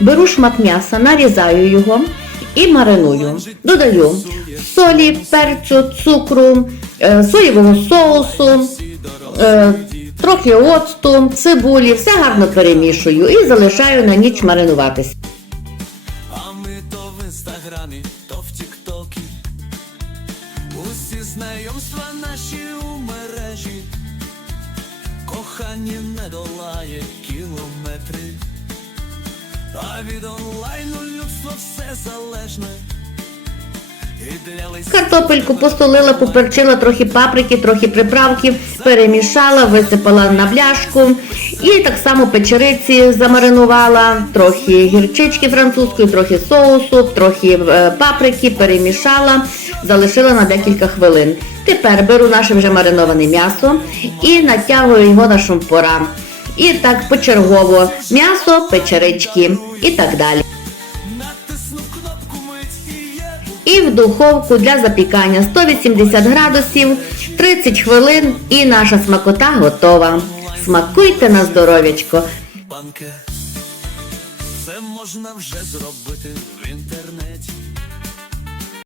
беру шмат м'яса, нарізаю його і мариную. Додаю солі, перцю, цукру, е, соєвого соусу, е, трохи оцту, цибулі, все гарно перемішую і залишаю на ніч маринуватись. А ми то в інстаграмі, то в Тіктокі. Усі знайомства наші у мережі. Кохання не долає кілометри. А від онлайну людство все залежне. Картопельку посолила, поперчила трохи паприки, трохи приправки, перемішала, висипала на бляшку і так само печериці замаринувала, трохи гірчички французької, трохи соусу, трохи е, паприки, перемішала, залишила на декілька хвилин. Тепер беру наше вже мариноване м'ясо і натягую його на шампура. І так почергово м'ясо, печерички і так далі. і в духовку для запікання 180 градусів 30 хвилин і наша смакота готова. Смакуйте на здоров'ячко. Це можна вже зробити в інтернеті.